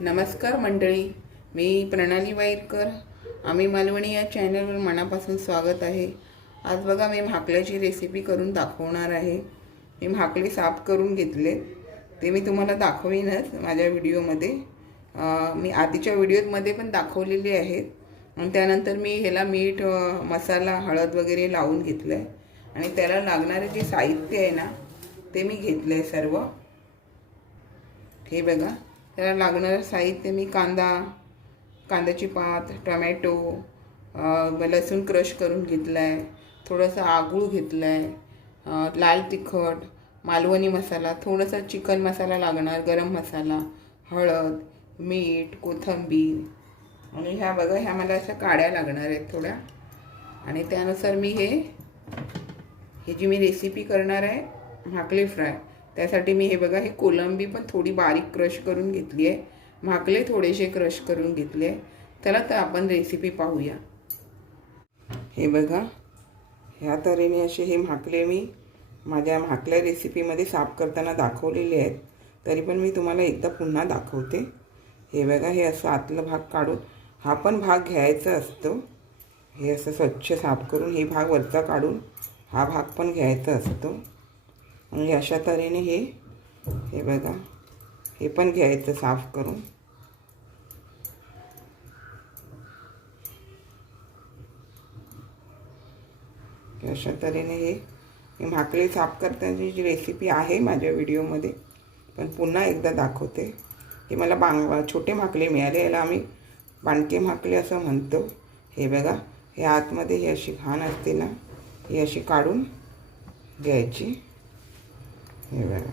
नमस्कार मंडळी मी प्रणाली वाईरकर. आम्ही मालवणी या चॅनलवर मनापासून स्वागत आहे. आज बघा मी भाकल्याची रेसिपी करून दाखवणार आहे. मी भाकली साफ करून घेतले. ते मी तुम्हाला दाखवीनच माझ्या व्हिडिओमध्ये. मी आधीच्या व्हिडिओमध्ये पण दाखवलेली आहेत. आणि त्यानंतर मी ह्याला मीठ मसाला हळद वगैरे लावून घेतलं आहे आणि त्याला लागणारे जे साहित्य आहे ना ते मी घेतलं आहे सर्व. हे बघा. त्याला लागणारं साहित्य मी कांदा कांद्याची पात टमॅटो लसूण क्रश करून घेतला आहे थोडंसं आगूळ घेतलं आहे लाल तिखट मालवणी मसाला थोडासा चिकन मसाला लागणार गरम मसाला हळद मीठ कोथिंबीर. आणि ह्या बघा ह्या मला अशा काड्या लागणार आहेत थोड्या. आणि त्यानुसार मी हे हे जी मी रेसिपी करणार आहे भाकले फ्राय. त्यासाठी मी हे बघा हे कोलंबी पण थोडी बारीक क्रश करून घेतली आहे. भाकले थोडेसे क्रश करून घेतले आहे. चला तर आपण रेसिपी पाहूया. हे बघा ह्या तऱ्हेने असे हे भाकले मी माझ्या भाकल्या रेसिपीमध्ये साफ करताना दाखवलेले आहेत. तरी पण मी तुम्हाला एकदा पुन्हा दाखवते. हे बघा हे असं आतलं भाग काढून हा पण भाग घ्यायचा असतो. हे असं स्वच्छ साफ करून हे भाग वरचा काढून हा भाग पण घ्यायचा असतो. म्हणजे अशा तऱ्हेने हे हे बघा. हे पण घ्यायचं साफ करून. म्हणजे अशा तऱ्हेने हे हे भाकरी साफ करताची जी रेसिपी आहे माझ्या व्हिडिओमध्ये पण पुन्हा एकदा दाखवते. हे मला बांग छोटे भाकले मिळाले याला आम्ही बांडके भाकले असं म्हणतो. हे बघा हे आतमध्ये ही अशी घाण असते ना ही अशी काढून घ्यायची. हे बघा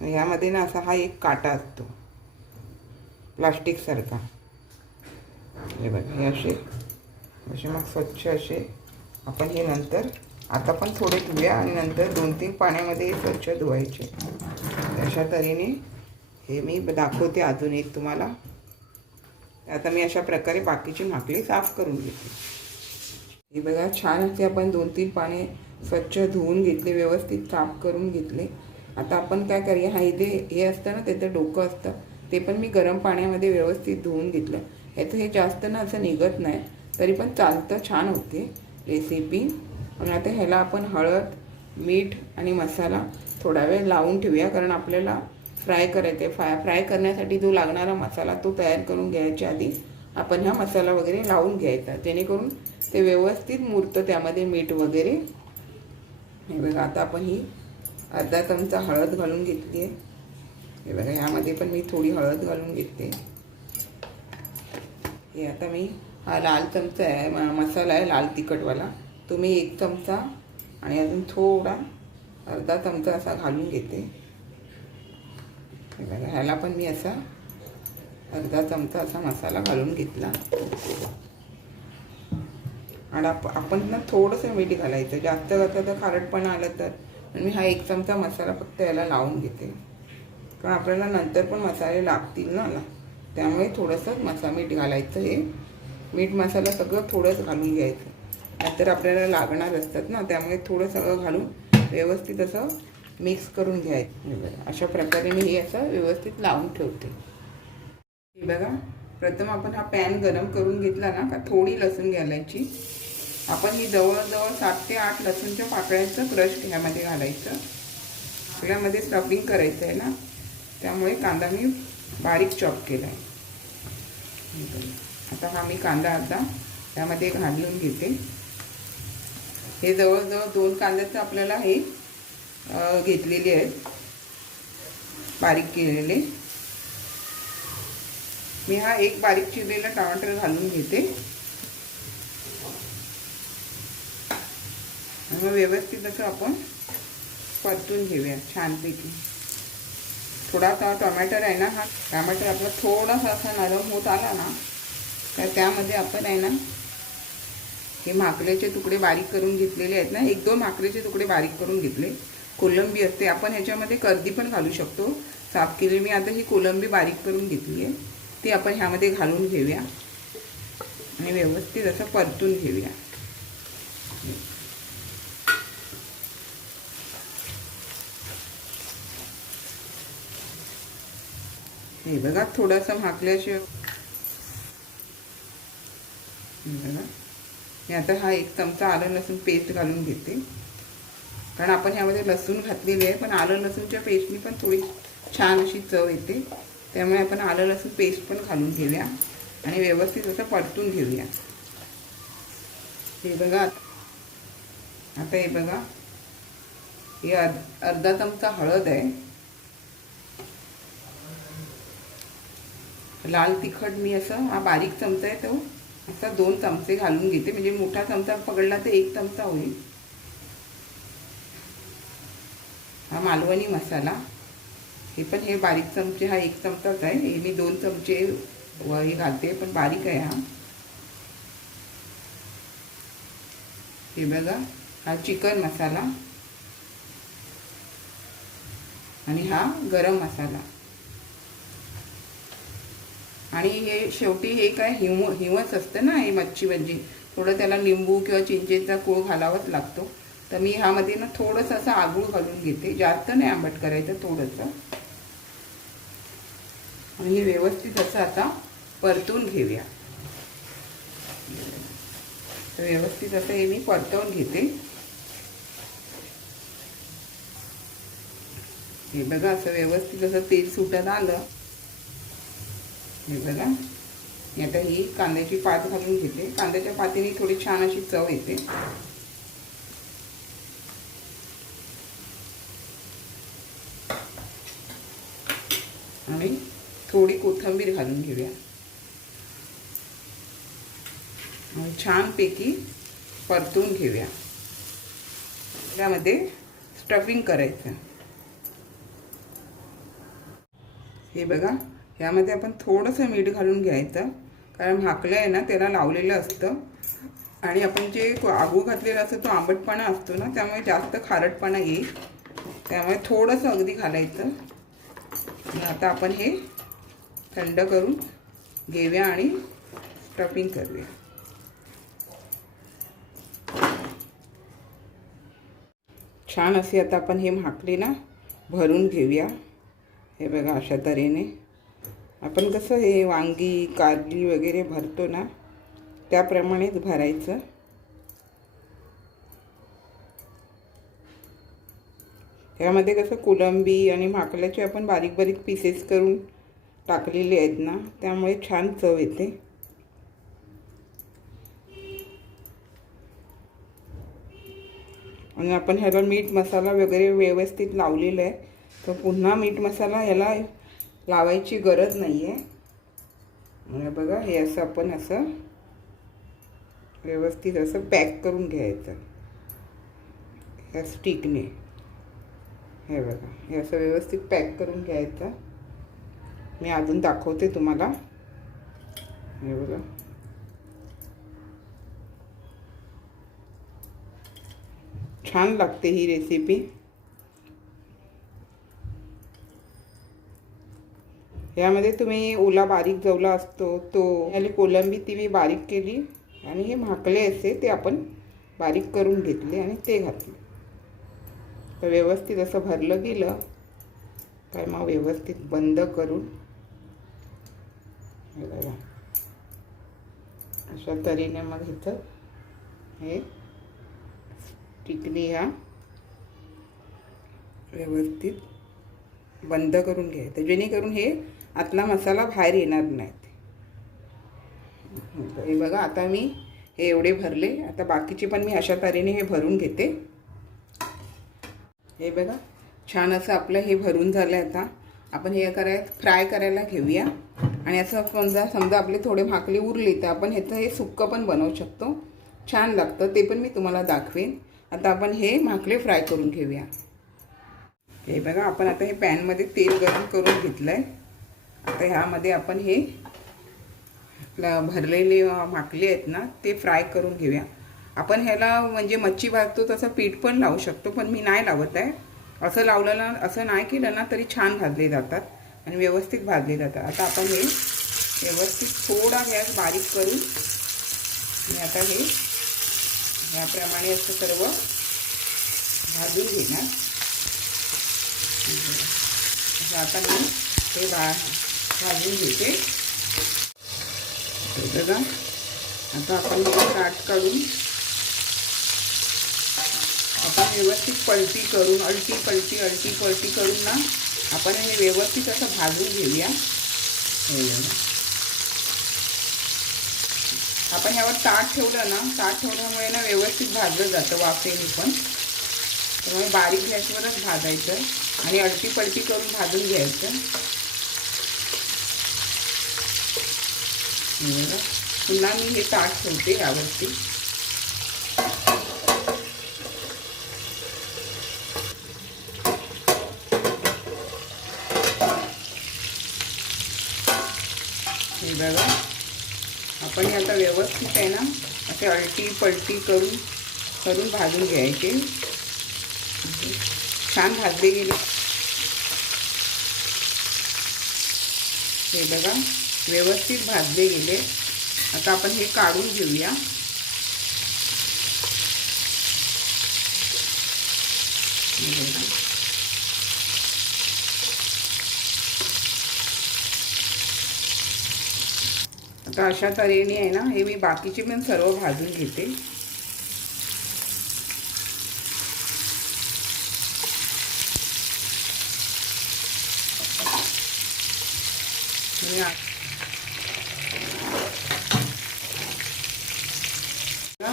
यामध्ये ह्यामध्ये ना असा हा एक काटा असतो. प्लास्टिकसारखा. हे बघा हे असे असे मग स्वच्छ असे आपण हे नंतर आता पण थोडे धुया आणि नंतर दोन तीन पाण्यामध्ये हे स्वच्छ धुवायचे. अशा तऱ्हेने हे मी दाखवते अजून एक तुम्हाला. आता मी अशा प्रकारे बाकीची भाकरी साफ करून घेते. हे बघा छान असे आपण दोन तीन पाने स्वच्छ धुवून घेतले व्यवस्थित साफ करून घेतले. आता आपण काय करूया हा इथे हे असतं ना त्याचं डोकं असतं. ते पण मी गरम पाण्यामध्ये व्यवस्थित धुवून घेतलं. याचं हे जास्त ना असं निघत नाही तरी पण चालतं छान होते रेसिपी आणि आता ह्याला आपण हळद मीठ आणि मसाला थोडा वेळ लावून ठेवूया कारण आपल्याला फ्राय करायचे फ्राय फ्राय करण्यासाठी जो लागणारा मसाला तो तयार करून घ्यायच्या आधी आपण ह्या मसाला वगैरे लावून घ्यायचा. जेणेकरून ते व्यवस्थित मुरतं त्यामध्ये मीठ वगैरे. हे बघा आता आपण ही अर्धा चमचा हळद घालून घेतली आहे. हे बघा ह्यामध्ये पण मी थोडी हळद घालून घेते हे आता मी हा लाल चमचा आहे म- मसाला आहे लाल तिखटवाला. तुम्ही एक चमचा आणि अजून थोडा अर्धा चमचा असा घालून घेते. हे बघा ह्याला पण मी असा अर्धा चमचा असा मसाला घालून घेतला. आणि आप आपण ना थोडंसं मीठ घालायचं. जास्त घातलं तर खारटपणा आलं तर. मी हा एक चमचा मसाला फक्त याला लावून घेते. कारण आपल्याला नंतर पण मसाले लागतील ना त्यामुळे थोडंसं मसा मीठ घालायचं हे. मीठ मसाला सगळं थोडंच घालून घ्यायचं. नंतर आपल्याला लागणार असतात ना. त्यामुळे थोडं सगळं घालून व्यवस्थित असं मिक्स करून घ्यायचं. अशा प्रकारे मी हे असं व्यवस्थित लावून ठेवते. हे बघा प्रथम आपण हा पॅन गरम करून घेतला ना का थोडी लसूण घालायची. आपण ही जवळजवळ सात ते आठ लसूणच्या पाकळ्यांचं क्रश ह्यामध्ये घालायचं. आपल्यामध्ये स्टफिंग करायचं आहे ना त्यामुळे कांदा मी बारीक चॉप केला आहे आता हा मी कांदा आता त्यामध्ये घालून घेते. हे जवळजवळ दोन कांद्याचं आपल्याला हे घेतलेले आहेत. बारीक केलेले. मी हा एक बारीक चिरलेला टमाटर घालून घेते. मग व्यवस्थित असं आपण परतून घेऊया छानपैकी. थोडा का आहे ना हा टमाटर आपला थोडासा असा नरम होत आला ना तर त्यामध्ये आपण आहे ना हे माकल्याचे तुकडे बारीक करून घेतलेले आहेत ना एक दोन माकल्याचे तुकडे बारीक करून घेतले. कोलंबी असते आपण ह्याच्यामध्ये कर्दी पण घालू शकतो. साफ केली मी आता ही कोलंबी बारीक करून घेतली आहे. ती आपण ह्यामध्ये घालून घेऊया. आणि व्यवस्थित असं परतून घेऊया. हे बघा थोडंसं महाकल्याशिवाय बघा. आता हा एक चमचा आलं लसूण पेस्ट घालून घेते. कारण आपण ह्यामध्ये लसूण घातलेली आहे पण आलं लसूणच्या पेस्टनी पण थोडी छान अशी चव येते. त्यामुळे आपण आलं लसूण पेस्ट पण घालून घेऊया. आणि व्यवस्थित असं परतून घेऊया. हे बघा आता. हे बघा. हे अर्ध अर्धा चमचा हळद आहे. लाल तिखट मी असं हा बारीक चमचा आहे तो. असा दोन चमचे घालून घेते. म्हणजे मोठा चमचा पकडला तर एक चमचा होईल. हा मालवणी मसाला. हे पण हे बारीक चमचे हा एक चमचाच आहे. हे मी दोन चमचे हे घालते पण बारीक आहे हा. हे बघा हा चिकन मसाला आणि हा गरम मसाला. आणि हे शेवटी हे काय हिव हिवच असतं ना हे मच्छी म्हणजे थोडं त्याला लिंबू किंवा चिंचेचा कोळ घालावाच लागतो. तर मी ह्यामध्ये ना थोडंसं असं आगूळ घालून घेते. जास्त नाही आंबट करायचं थोडंसं. हे व्यवस्थित असं आता परतून घेऊया. तर व्यवस्थित असं हे मी परतवून घेते. हे बघा असं व्यवस्थित असं तेल सुटत आलं. हे बघा. मी आता ही कांद्याची पात घालून घेते. कांद्याच्या पातीने थोडी छान अशी चव येते. आणि थोडी कोथिंबीर घालून घेऊया. छानपैकी परतून घेऊया. त्यामध्ये स्टफिंग करायचं. हे बघा ह्यामध्ये आपण थोडंसं मीठ घालून घ्यायचं. कारण हाकलं आहे ना त्याला लावलेलं असतं. आणि आपण जे आगू घातलेला असतो तो आंबटपणा असतो ना त्यामुळे जास्त खारटपणा येईल. त्यामुळे थोडंसं अगदी घालायचं. आता आपण हे थंड करून घेऊया आणि स्टफिंग करूया. छान असे आता आपण हे भाकली ना भरून घेऊया. हे बघा अशा तऱ्हेने. आपण कसं हे वांगी कारली वगैरे भरतो ना त्याप्रमाणेच भरायचं. त्यामध्ये कसं कोलंबी आणि माकल्याचे आपण बारीक बारीक पीसेस करून टाकलेली आहेत ना त्यामुळे छान चव येते. आणि आपण ह्याला मीठ मसाला वगैरे व्यवस्थित लावलेला आहे. तर पुन्हा मीठ मसाला ह्याला लावायची गरज नाही आहे बघा हे असं आपण असं व्यवस्थित असं पॅक करून घ्यायचं. ह्या स्टिकने. हे बघा हे असं व्यवस्थित पॅक करून घ्यायचं. मी अजून दाखवते तुम्हाला. हे बघा. छान लागते ही रेसिपी यामध्ये तुम्ही ओला बारीक जवला असतो तो आणि कोलंबी ती मी बारीक केली आणि हे भाकले असे ते आपण बारीक करून घेतले आणि ते घातले. तर व्यवस्थित असं भरलं गेलं. काय मग व्यवस्थित बंद करून बघा. अशा तऱ्हेने मग इथं हे टिकली ह्या व्यवस्थित बंद करून घ्यायचं. जेणेकरून हे आतला मसाला बाहेर येणार नाहीत. हे बघा आता मी हे एवढे भरले. आता बाकीचे पण मी अशा तऱ्हेने हे भरून घेते. हे बघा छान असं आपलं हे भरून झालं आहे आता. आपण हे कराय फ्राय करायला घेऊया. आणि असं समजा समजा आपले थोडे भाकली उरले तर आपण ह्याचं हे सुक्कं पण बनवू शकतो. छान लागतं ते पण मी तुम्हाला दाखवेन. आता आपण हे भाकले फ्राय करून घेऊया. हे बघा आपण आता हे पॅनमध्ये तेल गरम करून घेतलं आहे आता ह्यामध्ये आपण हे भरलेले भाकले आहेत ना ते फ्राय करून घेऊया. आपण ह्याला म्हणजे मच्छी भाजतो तसं पीठ पण लावू शकतो पण मी नाही लावत आहे. असं लावलेलं असं नाही केलं ना तरी छान भाजले जातात. आणि व्यवस्थित भाजले जातात. आता आपण हे व्यवस्थित थोडा गॅस बारीक करून मी आता हे याप्रमाणे असं सर्व भाजून घेणार. आता मी हे भा भाजून घेते. बघा आता आपण हे ताट काढून आपण व्यवस्थित पलटी करून अलटी पलटी अलटी पलटी करून ना आपण हे व्यवस्थित असं भाजून घेऊया. आपण यावर ताट ठेवलं ना ताट ठेवल्यामुळे ना व्यवस्थित भाजलं जातं वाफेने पण. त्यामुळे बारीक गॅसवरच भाजायचं आणि अलटी पलटी करून भाजून घ्यायचं. पुन्हा मी हे ताट ठेवते यावरती. हे बघा आपण हे आता व्यवस्थित आहे ना? असे अलटी पलटी करून करून भाजून घ्यायचे. छान भाजले गेले. हे बघा व्यवस्थित भाजले गेले. आता आपण हे काढून घेऊया हे बघा. आता अशा तऱ्हेने आहे ना हे मी बाकीचे पण सर्व भाजून घेते.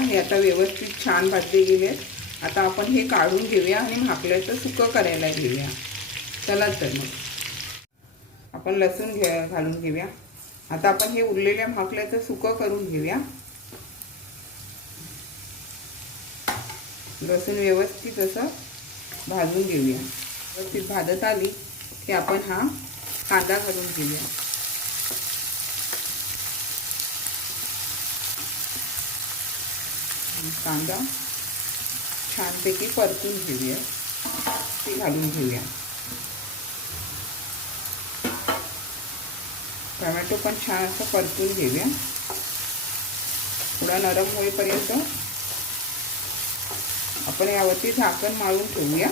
हे आता व्यवस्थित छान भाजले गेले आता आपण हे काढून घेऊया आणि भाकल्याचं सुकं करायला घेऊया. चला तर मग. आपण लसूण घे घालून घेऊया. आता आपण हे उरलेल्या भाकल्याचं सुकं करून घेऊया. लसूण व्यवस्थित असं भाजून घेऊया. व्यवस्थित भाजत आली की आपण हा कांदा घालून घेऊया. कांदा छानपैकी परतून घेऊया. ते घालून घेऊया. टोमॅटो पण छान असं परतून घेऊया. थोडा नरम होईपर्यंत आपण यावरती झाकण मारून ठेवूया.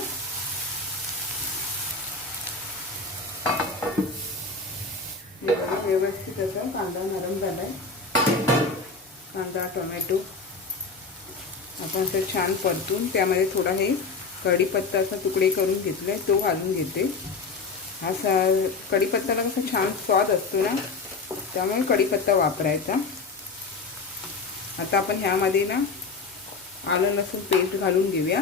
व्यवस्थित असं कांदा नरम झालाय. कांदा टोमॅटो आपण असं छान परतून त्यामध्ये थोडा हे कढीपत्ताचा तुकडे करून घेतलाय तो घालून घेते. हा सा कढीपत्त्याला कसा छान स्वाद असतो ना त्यामुळे कढीपत्ता वापरायचा. आता आपण ह्यामध्ये ना आलं लसूण पेस्ट घालून घेऊया.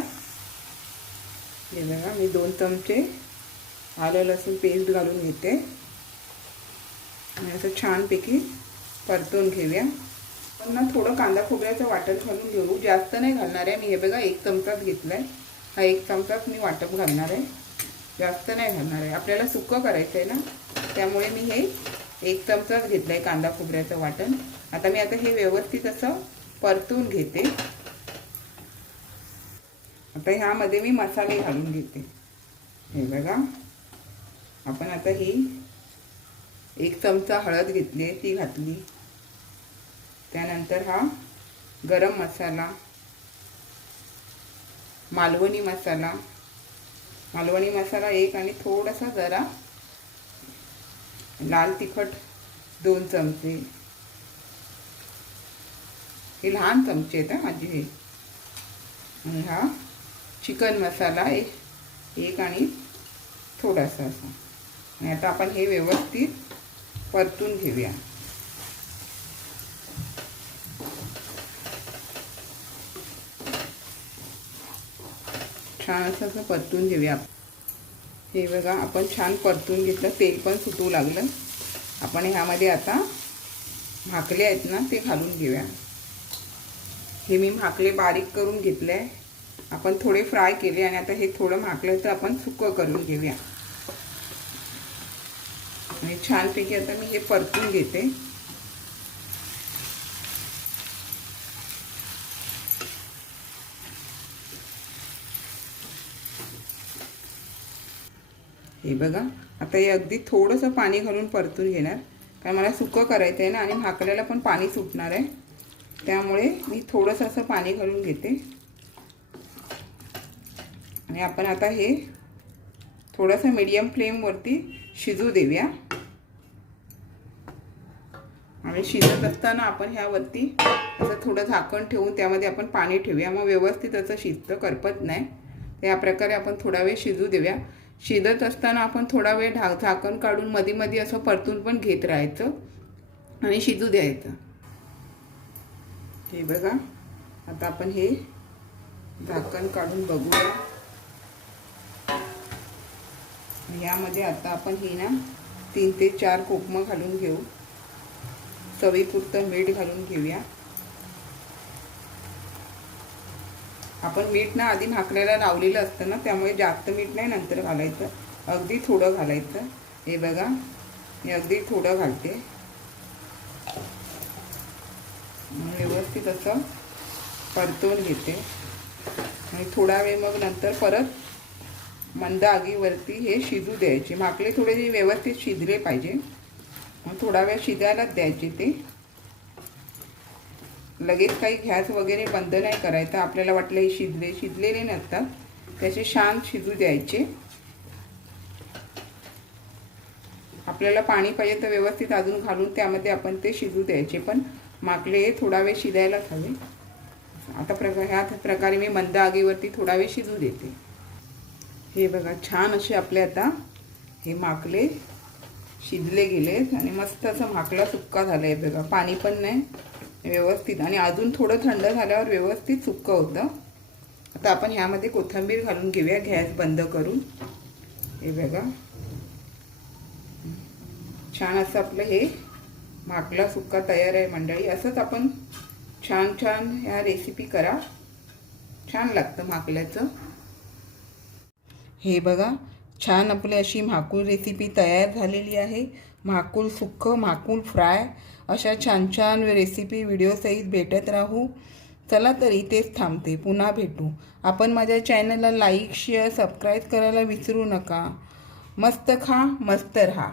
हे बघा मी दोन चमचे आलं लसूण पेस्ट घालून घेते. आणि असं छानपैकी परतून घेऊया. पण ना थोडं कांदा खोबऱ्याचं वाटण घालून घेऊ. जास्त नाही घालणार आहे. मी हे बघा एक चमचाच घेतला आहे हा एक चमचाच मी वाटप घालणार आहे. जास्त नाही घालणार आहे. आपल्याला सुकं करायचं आहे ना? त्यामुळे मी हे एक चमचाच घेतलं आहे कांदा खोबऱ्याचं वाटण. आता मी आता हे व्यवस्थित असं परतून घेते. आता ह्यामध्ये मी मसाले घालून घेते. हे बघा. आपण आता ही एक चमचा हळद घेतली आहे ती घातली. त्यानंतर हा गरम मसाला मालवणी मसाला मालवणी मसाला एक आणि थोडासा जरा लाल तिखट दोन चमचे. हे लहान चमचे आहेत माझे. हे आणि हा चिकन मसाला एक एक आणि थोडासा असा. आणि आता आपण हे व्यवस्थित परतून घेऊया. छान असं असं परतून घेऊया हे बघा आपण छान परतून घेतलं. तेल पण सुटू लागलं. आपण ह्यामध्ये आता भाकले आहेत ना ते घालून घेऊया. हे मी भाकले बारीक करून घेतले आहे आपण थोडे फ्राय केले आणि आता हे थोडं भाकल्याचं आपण सुकं करून घेऊया. आणि छानपैकी आता मी हे परतून घेते. हे बघा. आता हे अगदी थोडंसं पाणी घालून परतून घेणार. कारण मला सुकं करायचं आहे ना आणि भाकऱ्याला पण पाणी सुटणार आहे. त्यामुळे मी थोडंसं असं पाणी घालून घेते. आणि आपण आता हे थोडंसं मीडियम फ्लेमवरती शिजू देऊया. आणि शिजत असताना आपण ह्यावरती असं थोडं झाकण ठेवून त्यामध्ये आपण पाणी ठेवूया. मग व्यवस्थित असं शिजतं करपत नाही. तर या प्रकारे आपण थोडा वेळ शिजू देऊया. शिजत असताना आपण थोडा वेळ ढा झाकण काढून मध्ये मध्ये असं परतून पण घेत राहायचं आणि शिजू द्यायचं. हे बघा आता आपण हे झाकण काढून बघूया. यामध्ये आता आपण हे ना तीन ते चार कोकमं घालून घेऊ. चवीपुरतं मीठ घालून घेऊया. आपण मीठ ना आधी भाकऱ्याला लावलेलं असतं ना त्यामुळे जास्त मीठ नाही नंतर घालायचं. अगदी थोडं घालायचं. हे बघा मी अगदी थोडं घालते. व्यवस्थित असं परतवून घेते. आणि थोडा वेळ मग नंतर परत मंद आगीवरती हे शिजू द्यायचे. माकले थोडे व्यवस्थित शिजले पाहिजे. मग थोडा वेळ शिजायलाच द्यायचे ते. लगेच काही गॅस वगैरे बंद नाही करायचं. आपल्याला वाटलं हे शिजले शिजलेले नसतात. त्याचे शांत शिजू द्यायचे. आपल्याला पाणी पाहिजे तर व्यवस्थित अजून घालून त्यामध्ये आपण ते शिजू द्यायचे. पण माकले हे थोडा वेळ शिजायलाच हवे. आता प्रकार ह्या प्रकारे मी मंद आगीवरती थोडा वेळ शिजू देते. हे बघा छान असे आपले आता हे माकले शिजले गेलेत आणि मस्त असं माकला सुक्का झालं आहे बघा. पाणी पण नाही. व्यवस्थित. आणि अजून थोडं थंड झाल्यावर व्यवस्थित सुक्क होतं. आता आपण ह्यामध्ये कोथिंबीर घालून घेऊया गॅस बंद करून. हे बघा. छान असं आपलं हे माकला सुक्का तयार आहे मंडळी. असंच आपण छान छान ह्या रेसिपी करा. छान लागतं माकल्याचं हे बघा. छान आपली अशी म्हाकूळ रेसिपी तयार झालेली आहे. म्हाकूळ सुखं म्हाकूळ फ्राय अशा छान छान रेसिपी व्हिडिओसहित भेटत राहू. चला तर इथेच थांबते. पुन्हा भेटू. आपण माझ्या चॅनलला लाईक शेअर सबस्क्राईब करायला विसरू नका. मस्त खा मस्त राहा.